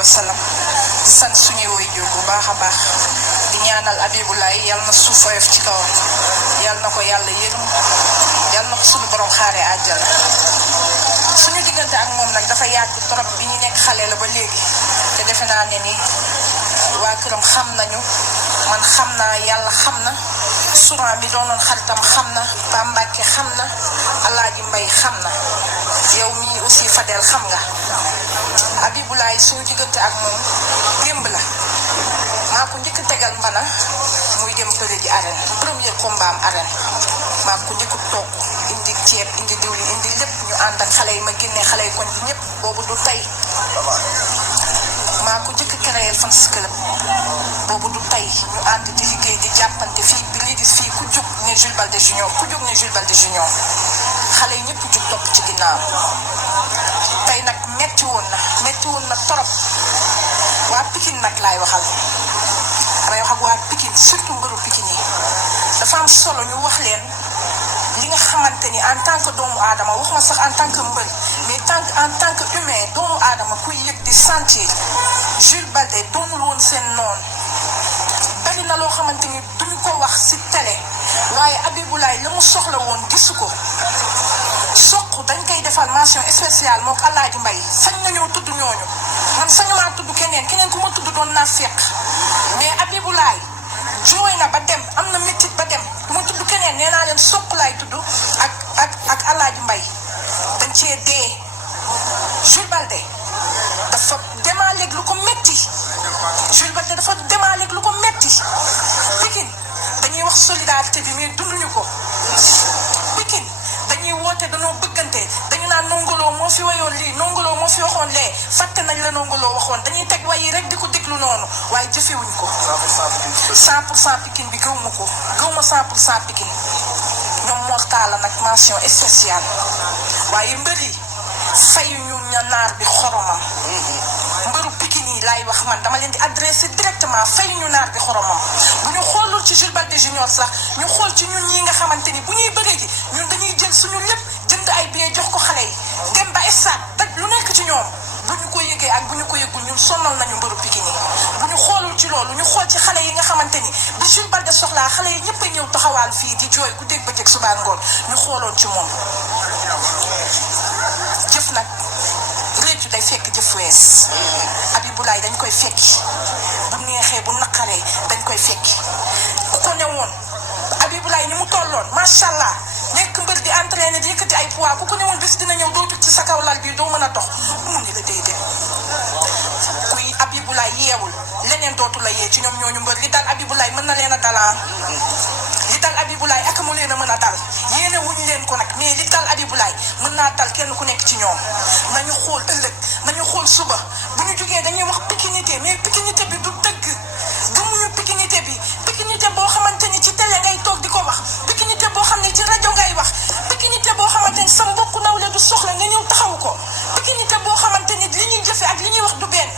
wa sallam di sant suñuy waajur bu baax a baax di ñaanal Abiboulaye yal na suuf oyof ci kawam yal na ko yàlla yërëm yal na ko suñu borom xaaree àjjana. suñu diggante ak moom nag dafa yàgg trop bi ñu nekk xale la ba léegi te defe naa ne ni waa këram xam nañu man xam naa yàlla xam na Souran bi doonoon xaritam xam na Ba Mbacke xam na Alaaji Mbay xam na yow mii aussi Fadel xam nga Abiboulaye suñu diggante ak moom démb la maa ko njëkk tegal mbana muy dem bëre ji arène premier combat am arène maa ko njëkk toog indi ceeb indi diwlin indi lépp ñu ànd ak xale yi ma génnee xale yi koñ bi ñëpp boobu du tey maa ko njëkk créer fans club boobu du tey ñu ànd di liggéey di jàppante fii bi lii di fii ku jug ne Jules Baldé Junior ku jug ne Jules Baldé Junior xale yi ñëpp jug topp ci ginnaaw tey nag metti woon na torop waa Pikine nag laay waxal damay wax ak waa Pikine surtout mbëru Pikine yi dafa am solo ñu wax leen li nga xamante ni en tant que doomu aadama waxuma sax en tant que mbër mais en tant que humain doomu aadama kuy yëg di sentir Jules Baldé doonul woon seen noonu bari na loo xamante ni duñu ko wax ci télé waaye Abiboulaye la mu soxla woon gisu ko soq dañ koy defal mention spéciale moo ko Alaaji Mbay sañ nañoo tudd ñooñu man sañumaa tudd keneen ku ma tudd doon naa fekk mais Abiboulaye jooy na ba dem am na métit ba dem du ma tudd keneen nee naa leen soq laay tudd ak Alaaji Mbay dañ cee dee Jules Baldé dafa demaaleeg lu ko metti Jules Baldé dafa demaaleeg lu ko metti Pikine dañuy wax solidarité bi mais dunduñu ko Pikine dañuy woote dañoo bëggante dañu naan nongoloo moo fi wayoon lii nongoloo moo fi waxoon lee fàtte nañ la nongoloo waxoon dañuy teg wayi rek di ko déglu noonu waaye jëfewuñ ko 100% Pikine bi gëw ma ko gëw ma 100% Pikine ñoom mortala nag mention spéciale waaye mbër yi fayuñu ña naar bi xoromam mbëru Pikine yi laay wax man dama leen di adressé directement fayuñu naar bi xoromam bu ñu xoolul ci Jules Baldé Junior sax ñu xool ci ñun ñi nga xamante ni bu ñuy bëre ji ñun dañuy jël suñu lépp jënd ay billets jox ko xale yi dem ba stade daj lu nekk ci ñoom bu ñu ko yëgee ak bu ñu ko yëgul ñun sonal nañu mbëru Pikine yi bu ñu xoolul ci loolu ñu xool ci xale yi nga xamante ni bi Jules Baldé soxlaa xale yi ñëpp a ñëw taxawaal fii di jooy ku dégg bëccëg suba ngoon ñu xooloon ci moom jëf nag réccu day fekk jëf wees Abiboulaye dañ koy fekki bu neexee bu naqaree dañ koy fekki ku ko ne woon Abiboulaye ni mu tolloon macha allah nekk mbër di entraîné di yëkkati ay poids ku ko ne woon bés dina ñëw doo tug ci sa kaw lal bi doo mën a dox mu ne la déedéet kuy Abiboulaye yeewul leneen dootu la yee ci ñoom ñooñu mbër li dal Abiboulaye mën na leen a dalaan li dal Abiboulaye ak mu leen a mën a dal yéene wuñu leen ko nag mais li dal Abiboulaye mën naa dal kenn ku nekk ci ñoom nañu xool ëllëg nañu xool suba bu ñu jógee dañuy wax pikinité mais pikinité bi du dëgg gëmuñu pikinité bi pikinité boo xamante ni ci télé ngay toog di ko wax pikinité boo xam ne ci rajo ngay wax pikinité boo xamante ni sa mbokku nawle du soxla nga ñëw taxaw ko pikinité boo xamante ni li ñuy jëfe ak li ñuy wax du benn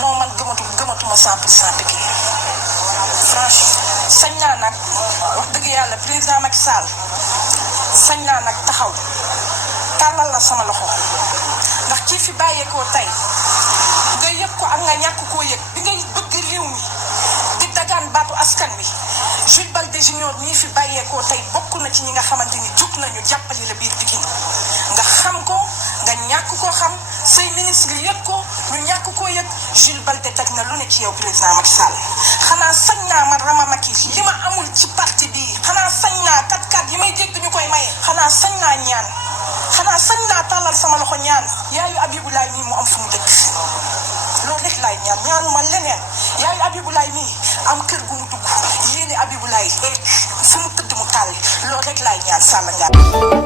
moo man gëmatuma 100% Pikine franchement sañ naa nag wax dëgg yàlla président Macky Sall sañ naa nag taxaw tàllal la sama loxo ndax kii fi bàyyeekoo tey nga yëg ko ak nga ñàkk koo yëg bi ngay bëgg réew mi di dagaan baatu askan wi Jules Baldé Junior ñii fi bàyyeekoo tey bokk na ci ñi nga xamante ni jug nañu jàppali la biir Pikine nga xam ko nga ñàkk koo xam say ministre yëg ko ñu ñàkk koo yëg Jules Baldé teg na lu ne ci yow président Macky Sall xanaa sañ naa man Rama Macky li ma amul ci parti bii xanaa sañ naa 4-4 yi may dégg ñu koy maye xanaa sañ naa ñaan xanaa sañ naa tàllal sama loxo ñaan yaayu Abiboulaye mii mu am fu mu dëkk loolu rek laay ñaan ñaanuma leneen yaayu Abiboulaye mii am kër gu mu dugg yéene Abiboulaye fu mu tëdd mu tàlli loolu rek laay ñaan Sall Ndiaye